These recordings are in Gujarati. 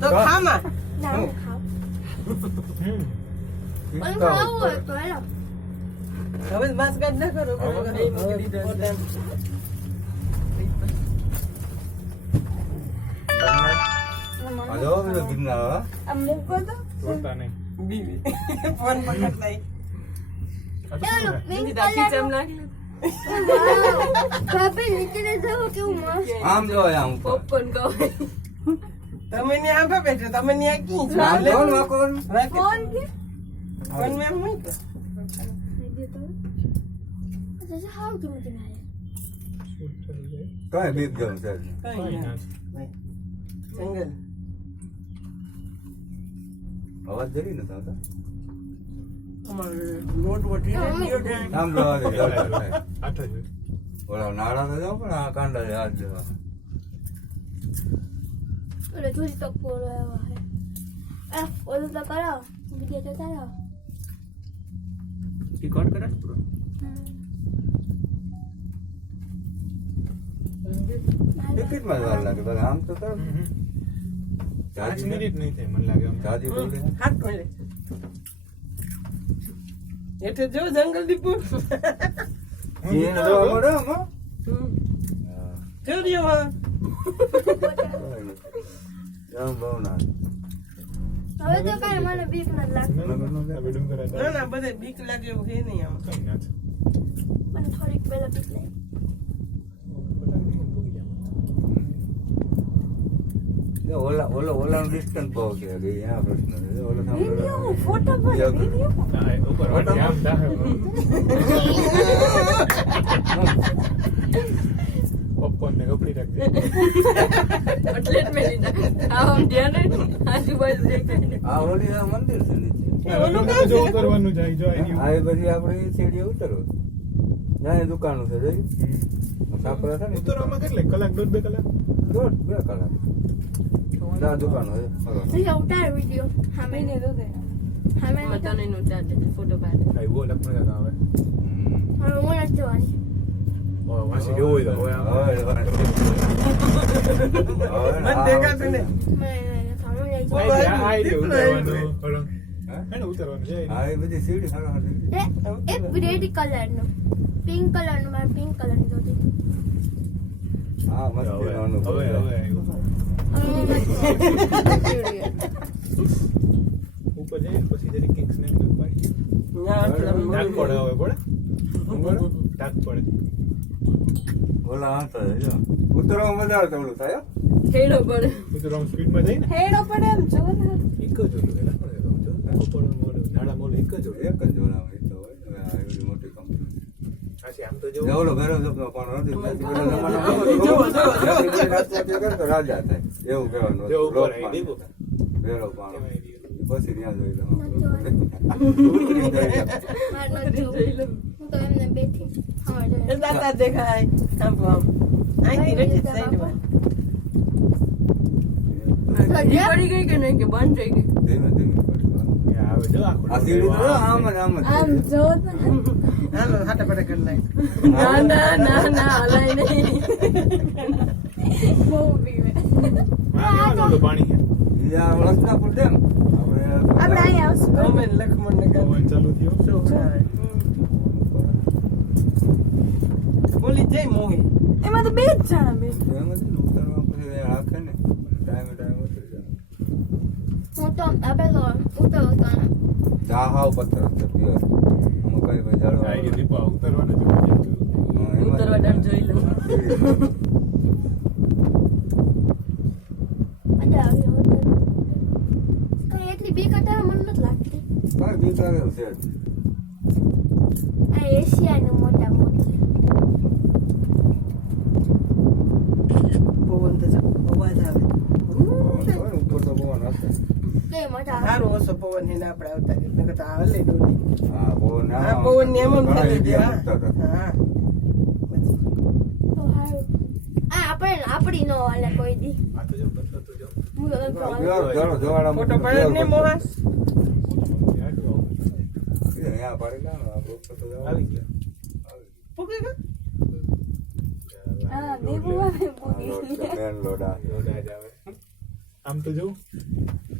તો ખામાં ના ખાવ પણ ખાવું હોય તો હેલો હવે બસ કાઢ ના કરો હલો પેલો ગિરનાર આ મૂકો તો રોતા નહીં બીવી ફોન પકડ નહીં ચાલો પિંક રાખી કલર ચમ નાખી ભાભી નીચે જાવ કેવું મસ્ત આમ જો આમ ઉપર પોપકોર્ન કહો તમે ને આમ બેઠો તમે ને આ કી છો આમ જો ને વાકોર. ફોન કે ફોન મે હું તો અચ્છા હાઉ કે મત ના કઈ બીક ગયું છે કઈ કઈ ના ના સિંગલ અવાજ જરી નતો આવતો અમાર લોટ વટી ગયો છે આમ જો આવે જળતર થાય. આઠ જ ઓલા નાળા તો જાવ પણ આ કાંડા છે હાથ જેવા. ઓલે જોઈ તો પોરો આવ્યો હે આ ઓલો તો કરો વિડિયો તો કરો રેકોર્ડ કરે પૂરો ટિકિટમાં જ વાર લાગે પણ આમ તો કર 5 મિનિટ નહીં થાય મને લાગે આમ. જાજી બોલે હાથ કોલે એટલે જો જંગલ દીપુ જીન જોવા મળે આમાં. જોરિયો હા જામ બહુ ના હવે તો કઈ મને બીક ન લાગતી આ વિડિયો કરે ના ના બધે બીક લાગે એવું છે નહીં આમ કઈ ના છે મને થોડીક પહેલા બીક લાગી ઓલા ડિસ્ટન્સ બહુ છે કે આ પ્રશ્ન છે ઓલા વિડિયો ફોટો પર વિડિયો ના ઉપર વાટી આમ દાહે પોપકોર્ન ને કપડી રાખી દે એટલે જ મેં લીધા આમ ધ્યાન આજુબાજુ દેખાય ને આ ઓલી આ મંદિર છે નીચે ઓલું ઓલું જો ઉતરવાનું જાય જો એની આ એ બધી આપણે સીડી ઉતરો ત્યાં દુકાનો છે જોઈ સાપરા છે ને ઉતરવામાં કેટલે કલાક 1.5 કલાક 2 કલાક ત્યાં દુકાનો છે હલો. તો ઉતાર વિડિયો હા મેં તો દે હા મેં મતને નું ચાલે ફોટો પાડે આ વો લખણ કા આવે હવે હું નથી જોવાની ઓ વાસી કેવો હોય તો હોય આમ. મને દેખાતું ને મેં સામે લઈ આ આઈ ઉતરવાનું ઓલો હા? એને ઉતરવાનું છે હા એ બધી સીડી સારા એ એક રેડ કલર નો પિંક કલર નો મારે પિંક કલર ની જોતી હા મસ્ત હવે અનુભવ હવે છે. ઉપર જઈને પછી જરી કિંગ્સ ને પાડી ના ડાક પડે હવે પડે બરાબર? ડાક પડે ઓલા હતા જો ઉતરવામાં મજા આવે ઓલું થાય હો. ખેડો પડે ઉતરવામાં સ્પીડ માં જઈને હેડો પડે એમ જો ને એક જ ઓલું કે ના પડે જો ઉપર મોડું નાળા મોડું એક જ હોય એક જ ઓલામાં એ તો હોય હવે આ એવી મોટી કંપની આશી આમ તો જો જે ઓલો ભેરો જપનો પણ નથી પેલા જમાનામાં જોવો, જોવો, જોવો. રાજકોટ કરે તો રાજા થાય એવું કહેવાનું જો હતું. ઉપર લોક આવી દીધું ભેરો પાણો પછી ત્યાં જોઈ લો મારે નથી જોવું. હું તો એમને બેઠી હા એ દાતા દેખાય આમ આમ આઈ રેડી સાઈડમાં ઠંડી પડી ગઈ કે નહીં કે બંધ થઈ ગઈ ધીમે ધીમે પડવાનું. આવે જો આખું આ સીડી તો આમ જ આમ જ આમ છે. જો તો હાલો હાટા પટે કરી નાખ ના ના ના ના હલાય નહીં બહુ બીવે આનું ઓલું પાણી છે ઈ આ રસ્તા પર છે ને આપણે અહીં આવશું અમે લખમણ ને પવન ચાલુ થયો શું આવે બોલી જઈ મોહી એમાં તો બે જ જણા બે એમ જ ને, ઉતરવા પછી એ રાખે ને ટાઈમે ટાઈમે ઉતરી જાય. હું તો આપણે તો ઉતરતો ચા હાવ પથ્થર છે પ્યોર મકાઈ ભાઈ જાડો આ કે દીપા ઉતરવાનું જ હા, એમાં જ ઉતરવા ડાળ જોઈ લઉં મજા આવી કઈ એટલી બીક અત્યારે મને નથી લાગતી કાંઈ બીક લાગે એવું છે જ. આ એશિયાનું મોટા મોટી પવન તો જો અવાજ આવે ઉપર તો પવન હશે. કે મોટા સારો ઓછો પવન એને આપણે આવતા નકર તો આ હલે ડોલી હા પવન હા પવન ને એમ ઘણા થતી એરિયા હા ઉતરતા હતા. હા તો હારું આ આપણે આપડી નો હાલે કોઈ દી આ તો જો પથ્થર તો જો હું તો પ્યોર જાડો જવાળા ફોટો પડે જ ને મોહાસ અહીંયા પાડી લાવો આપણે ઉપર તો જવાનું. આવી ગયા પૂકી ગયો હા દેવું આવે હા, લોડ છે, મેન લોડ આ. લોડા જ આવે આમ તો જો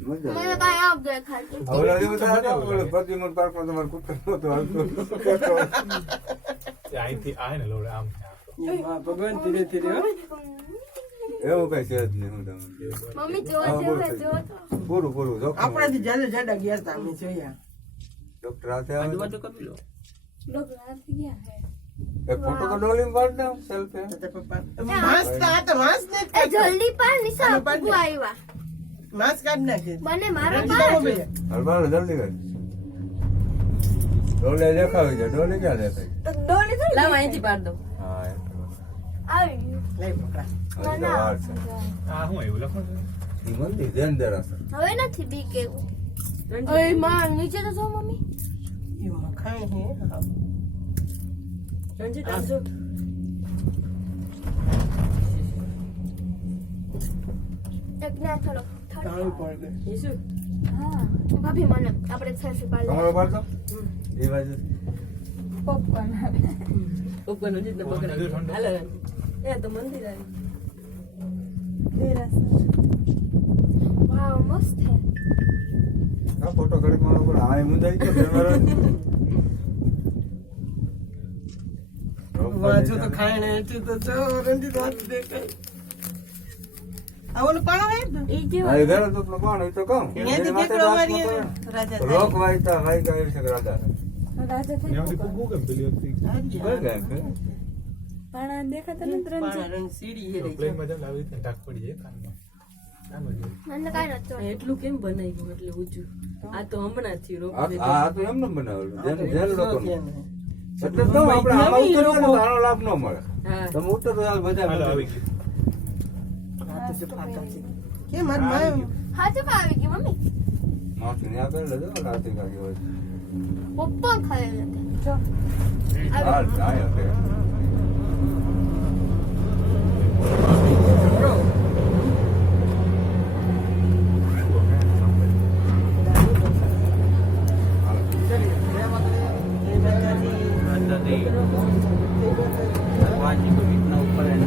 મજા મને આવે. કાંઈ આપ દેખાતું. ઓલા દિવસે હતા ઓલો પ્રદ્યુમન પાર્કમાં તમારે કૂતરો નહોતો હાલતો. અહીંથી આવે ને લોડે આમ ભગવાન ધીરે ધીરે હો. એવું કઈ છે જ નહીં હું તમને મમ્મી જોવા હા, બોલ જેવું થઈ જોવો ગયું. તો. પૂરું પૂરું જોખમ આપણાથી જાડે જાડા ગયા હતા અમે જોયા. ડોક્ટર હાથે આવે તો લોકો રાત ગયા હે. એક ફોટો તો ડોલીમાં પાડ દઉં સેલ્ફી તાતા પપ્પા માંસ તો આ તો માંસ ને એ જલ્દી પાડ નિશા આનો પાડ પપ્પુ આવ્યા. માંસ કાઢ નાખે. બને મારો રંજી પાડ. બાબુ ભાઈ. હલવાડો જલ્દી કર ડોલે દેખાવી છે ડોલે ક્યાં દેખાય તો દોડી થઈ લાવ અહીંથી પાડ દો. હા એ તો. આવી ગયું. લઈ પકડા. હજી તો વાર છે આ હું આવ્યું લખો છો ઈ મંદિર જૈન દેરાસર હવે નથી બીક એવું. અરે માં નીચે તો જો મમ્મી. એમાં ખાય હે. હા. રણજીત આમ જો. એક ના થોડો કાળું પડે. ઈશુ. હા ભાભી મને આપણે સેલ્ફી પાડ લે. તમારો પાડતો એ બાજુ ઉપર રણજીત ને પકડાય. હાલો રણજીત. એ તો મંદિર આવી. વાવ મસ્ત હે. આ ફોટો ઘડીક મારો પર આ મુંજાઈ ગયો કેમેરો વાંચો તો ખાય ને એટલું તો જો રંજી તો હાથ દેખાય. આ ઓલું પાણો હે ને? ઈ કેવો આ ઘરે તો કોણ એ તો કહું ત્યાંથી દીકરો મારી રાજા રોક વાયતા વાય કહે છે રાજા રાજા થઈ એમાંથી કુકુ કેમ પેલી હતી કઈ ગયા છે પાણા દેખાતા નથી રંજી. પાણા રંગ સીડી હે રહી. પ્લેન માં જાવ આવી રીતે ઢાક પડી જાય કાનમાં આમ જ હોય. મને કાંઈ નથી આ એટલું કેમ બનાવી ગયું એટલે ઊંચું? આ તો હમણાં થયું રોપ આ તો એમને બનાવેલું જેમ જેન લોકોનું કેમ હે? એટલે તો આપણે આમાં ઉતરીએ ને તો આનો લાભ ન મળે હા. તમે ઉતરો તો હાલો મજા આવી ગયું આ તો શું ફાકા છે. કેમ મારી માં હા તો આવી ગઈ મમ્મી. માથું ને આપે લેજો રાતે કાઢી હોય પપ્પા ખાય નથી. જો હાલ આય ઓકે એ બધાથી ભગવાનજી को इतना ऊपर है